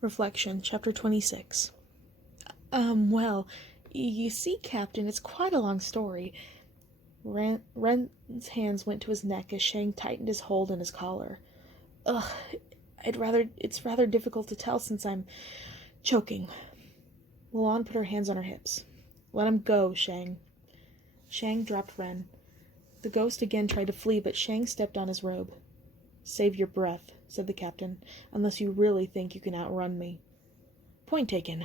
Reflection, Chapter 26. Well, you see, Captain, it's quite a long story. Ren's hands went to his neck as Shang tightened his hold on his collar. Ugh, it's rather difficult to tell since I'm choking. Mulan put her hands on her hips. Let him go, Shang. Shang dropped Ren. The ghost again tried to flee, but Shang stepped on his robe. Save your breath, said the captain, unless you really think you can outrun me. Point taken.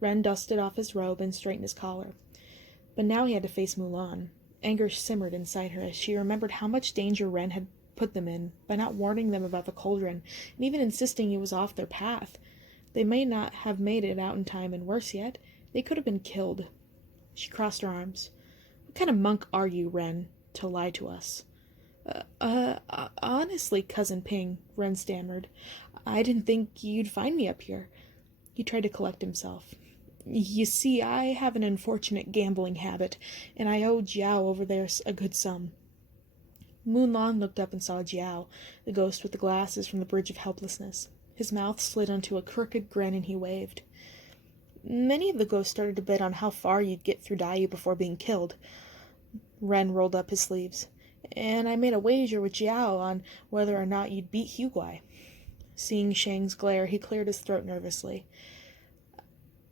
Ren dusted off his robe and straightened his collar. But now he had to face Mulan. Anger simmered inside her as she remembered how much danger Ren had put them in by not warning them about the cauldron and even insisting he was off their path. They may not have made it out in time, and worse yet, they could have been killed. She crossed her arms. What kind of monk are you, Ren, to lie to us? Honestly, Cousin Ping, Ren stammered. I didn't think you'd find me up here. He tried to collect himself. You see, I have an unfortunate gambling habit, and I owe Jiao over there a good sum. Mulan looked up and saw Jiao, the ghost with the glasses from the Bridge of Helplessness. His mouth slid onto a crooked grin, and he waved. Many of the ghosts started to bet on how far you'd get through Daiyu before being killed. Ren rolled up his sleeves. And I made a wager with Jiao on whether or not you'd beat Huguai. Seeing Shang's glare, he cleared his throat nervously.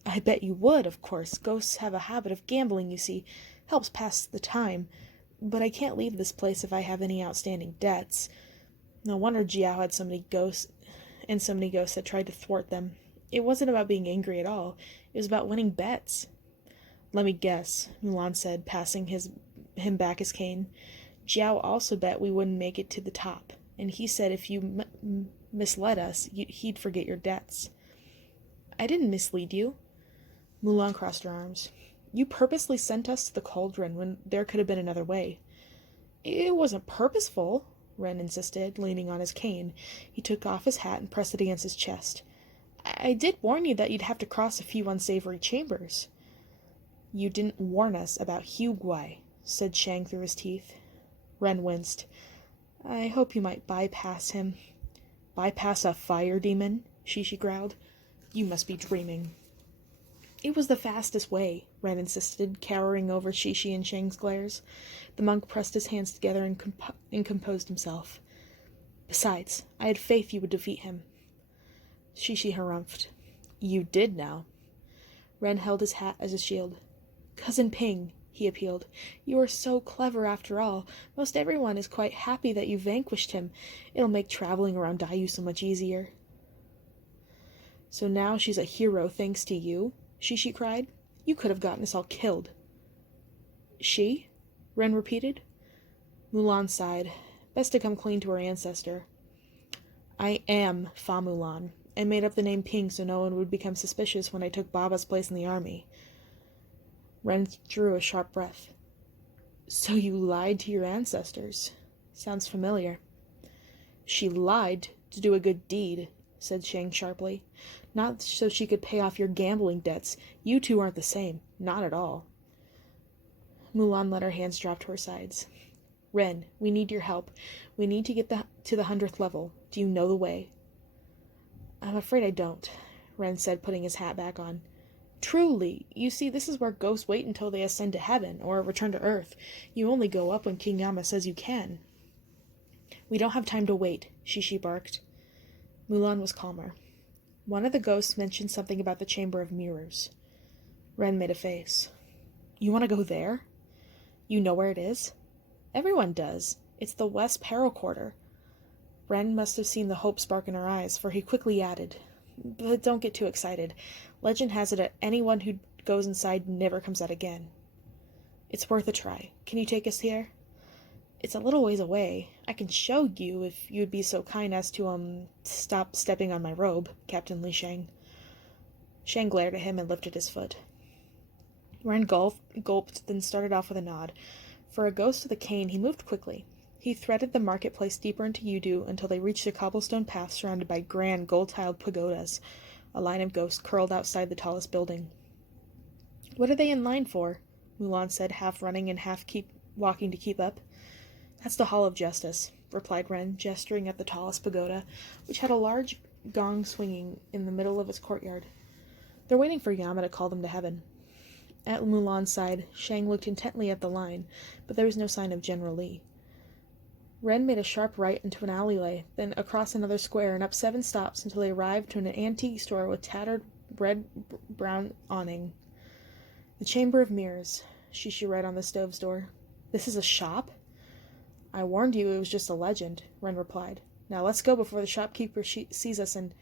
I bet you would, of course. Ghosts have a habit of gambling, you see. Helps pass the time. But I can't leave this place if I have any outstanding debts. No wonder Jiao had so many ghosts that tried to thwart them. It wasn't about being angry at all. It was about winning bets. Let me guess, Mulan said, passing him back his cane. Jiao also bet we wouldn't make it to the top, and he said if you misled us, he'd forget your debts. I didn't mislead you. Mulan crossed her arms. You purposely sent us to the cauldron when there could have been another way. It wasn't purposeful, Ren insisted, leaning on his cane. He took off his hat and pressed it against his chest. I did warn you that you'd have to cross a few unsavory chambers. You didn't warn us about Huguai, said Shang through his teeth. Ren winced. I hope you might bypass him. Bypass a fire demon? Shishi growled. You must be dreaming. It was the fastest way, Ren insisted, cowering over Shishi and Shang's glares. The monk pressed his hands together and composed himself. Besides, I had faith you would defeat him. Shishi harumphed. You did now. Ren held his hat as a shield. Cousin Ping, he appealed. You are so clever after all. Most everyone is quite happy that you vanquished him. It'll make traveling around Daiyu so much easier. So now she's a hero thanks to you? Shishi cried. You could have gotten us all killed. She? Ren repeated. Mulan sighed. Best to come clean to her ancestor. I am Fa Mulan. I made up the name Ping so no one would become suspicious when I took Baba's place in the army. Ren drew a sharp breath. So you lied to your ancestors. Sounds familiar. She lied to do a good deed, said Shang sharply. Not so she could pay off your gambling debts. You two aren't the same. Not at all. Mulan let her hands drop to her sides. Ren, we need your help. We need to get to the 100th level. Do you know the way? I'm afraid I don't, Ren said, putting his hat back on. Truly, you see, this is where ghosts wait until they ascend to heaven or return to earth. You only go up when King Yama says you can. We don't have time to wait, Shishi barked. Mulan was calmer. One of the ghosts mentioned something about the Chamber of Mirrors. Ren made a face. You want to go there? You know where it is? Everyone does. It's the West Peril Quarter. Ren must have seen the hope spark in her eyes, for he quickly added, But don't get too excited. Legend has it that anyone who goes inside never comes out again. It's worth a try. Can you take us here? It's a little ways away. I can show you if you'd be so kind as to, stop stepping on my robe, Captain Li Shang. Shang glared at him and lifted his foot. Ren gulped, then started off with a nod. For a ghost with a cane, he moved quickly. He threaded the marketplace deeper into Yudu until they reached a cobblestone path surrounded by grand gold-tiled pagodas. A line of ghosts curled outside the tallest building. What are they in line for? Mulan said, half running and half walking to keep up. That's the Hall of Justice, replied Ren, gesturing at the tallest pagoda, which had a large gong swinging in the middle of its courtyard. They're waiting for Yama to call them to heaven. At Mulan's side, Shang looked intently at the line, but there was no sign of General Li. Ren made a sharp right into an alleyway, then across another square and up 7 stops until they arrived to an antique store with tattered red-brown awning. "The Chamber of Mirrors," Shishi read on the stove's door. "This is a shop?" "I warned you it was just a legend," Ren replied. "Now let's go before the shopkeeper sees us and—"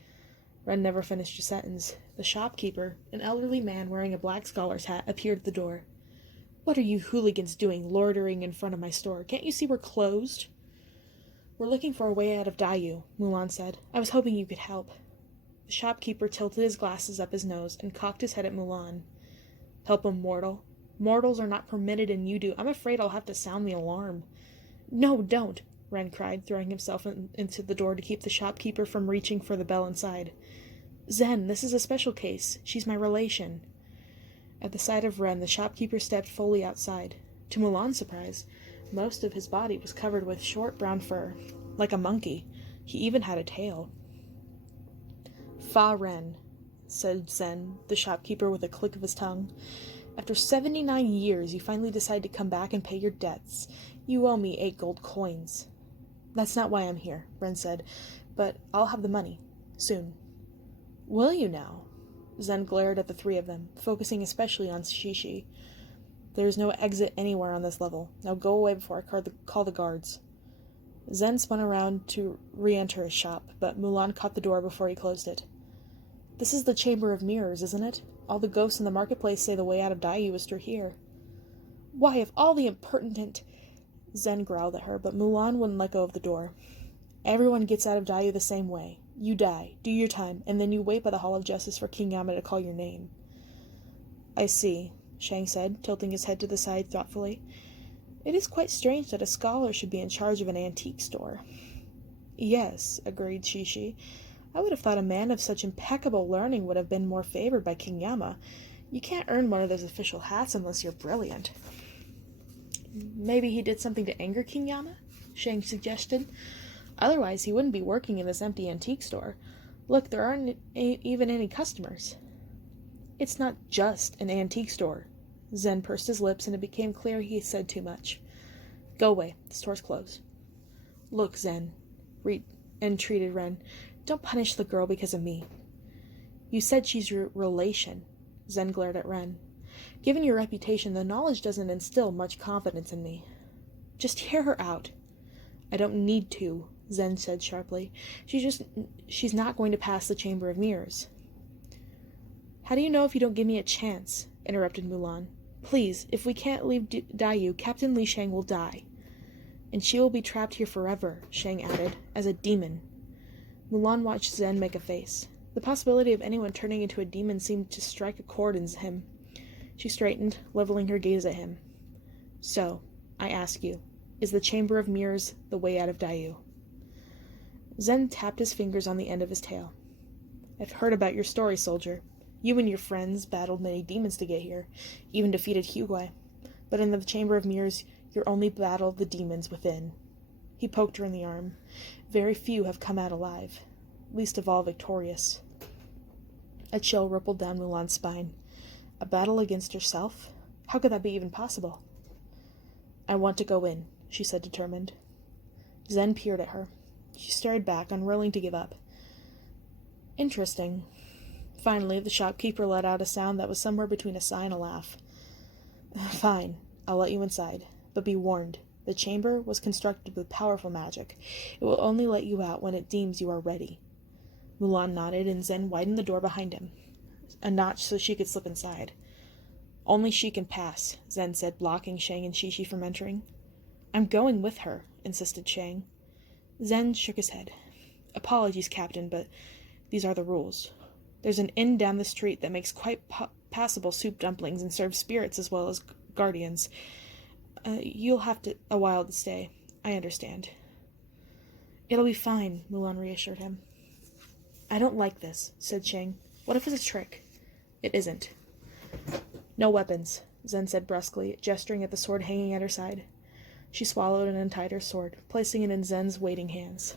Ren never finished a sentence. The shopkeeper, an elderly man wearing a black scholar's hat, appeared at the door. "What are you hooligans doing, loitering in front of my store? Can't you see we're closed?" "We're looking for a way out of Dayu," Mulan said. "I was hoping you could help." The shopkeeper tilted his glasses up his nose and cocked his head at Mulan. "Help a mortal? Mortals are not permitted in Yudu. I'm afraid I'll have to sound the alarm." "No, don't!" Ren cried, throwing himself into the door to keep the shopkeeper from reaching for the bell inside. "Zen, this is a special case. She's my relation." At the sight of Ren, the shopkeeper stepped fully outside. To Mulan's surprise, most of his body was covered with short brown fur, like a monkey. He even had a tail. "Fa Ren," said Zen, the shopkeeper, with a click of his tongue. "After 79 years, you finally decide to come back and pay your debts. You owe me 8 gold coins." "That's not why I'm here," Ren said, "but I'll have the money. Soon." "Will you now?" Zen glared at the 3 of them, focusing especially on Shishi. "There is no exit anywhere on this level. Now go away before I call the guards." Zen spun around to re-enter his shop, but Mulan caught the door before he closed it. "This is the Chamber of Mirrors, isn't it? All the ghosts in the marketplace say the way out of Dayu is through here." "Why, of all the impertinent—" Zen growled at her, but Mulan wouldn't let go of the door. "Everyone gets out of Dayu the same way. You die, do your time, and then you wait by the Hall of Justice for King Yama to call your name." "I see," Shang said, tilting his head to the side thoughtfully. "It is quite strange that a scholar should be in charge of an antique store." "Yes," agreed Shishi. "I would have thought a man of such impeccable learning would have been more favored by King Yama. You can't earn one of those official hats unless you're brilliant." "Maybe he did something to anger King Yama?" Shang suggested. "Otherwise, he wouldn't be working in this empty antique store. Look, there aren't even any customers." "It's not just an antique store." Zen pursed his lips, and it became clear he had said too much. "Go away. The store's closed." "Look, Zen," entreated Ren. "Don't punish the girl because of me." "You said she's your relation." Zen glared at Ren. "Given your reputation, the knowledge doesn't instill much confidence in me." "Just hear her out." "I don't need to," Zen said sharply. She's not going to pass the Chamber of Mirrors." "How do you know if you don't give me a chance?" interrupted Mulan. "Please, if we can't leave Dayu, Captain Li Shang will die." "And she will be trapped here forever," Shang added, "as a demon." Mulan watched Zen make a face. The possibility of anyone turning into a demon seemed to strike a chord in him. She straightened, leveling her gaze at him. "So, I ask you, is the Chamber of Mirrors the way out of Dayu?" Zen tapped his fingers on the end of his tail. "I've heard about your story, soldier. You and your friends battled many demons to get here, even defeated Hugui. But in the Chamber of Mirrors, you only battle the demons within." He poked her in the arm. "Very few have come out alive, least of all victorious." A chill rippled down Mulan's spine. A battle against herself? How could that be even possible? "I want to go in," she said, determined. Zen peered at her. She started back, unwilling to give up. "Interesting." Finally, the shopkeeper let out a sound that was somewhere between a sigh and a laugh. "Fine, I'll let you inside. But be warned, the chamber was constructed with powerful magic. It will only let you out when it deems you are ready." Mulan nodded, and Zen widened the door behind him, a notch so she could slip inside. "Only she can pass," Zen said, blocking Shang and Shishi from entering. "I'm going with her," insisted Shang. Zen shook his head. "Apologies, Captain, but these are the rules. There's an inn down the street that makes quite passable soup dumplings and serves spirits as well as guardians. You'll have a while to stay. I understand." "It'll be fine," Mulan reassured him. "I don't like this," said Shang. "What if it's a trick?" "It isn't." "No weapons," Zen said brusquely, gesturing at the sword hanging at her side. She swallowed and untied her sword, placing it in Zen's waiting hands.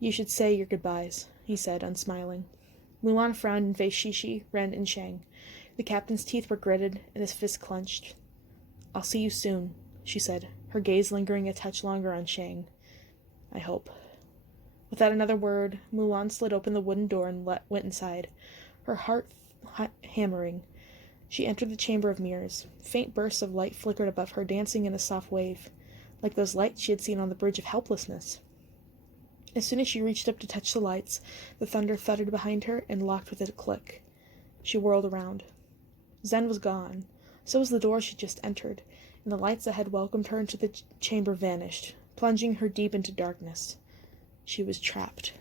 "You should say your goodbyes." he said, unsmiling. Mulan frowned and faced Shishi, Ren, and Shang. The captain's teeth were gritted, and his fists clenched. "I'll see you soon," she said, her gaze lingering a touch longer on Shang. "I hope." Without another word, Mulan slid open the wooden door and went inside, her heart hammering. She entered the chamber of mirrors. Faint bursts of light flickered above her, dancing in a soft wave, like those lights she had seen on the Bridge of Helplessness. As soon as she reached up to touch the lights, the thunder thudded behind her and locked with a click. She whirled around. Zen was gone. So was the door she just entered, and the lights that had welcomed her into the chamber vanished, plunging her deep into darkness. She was trapped.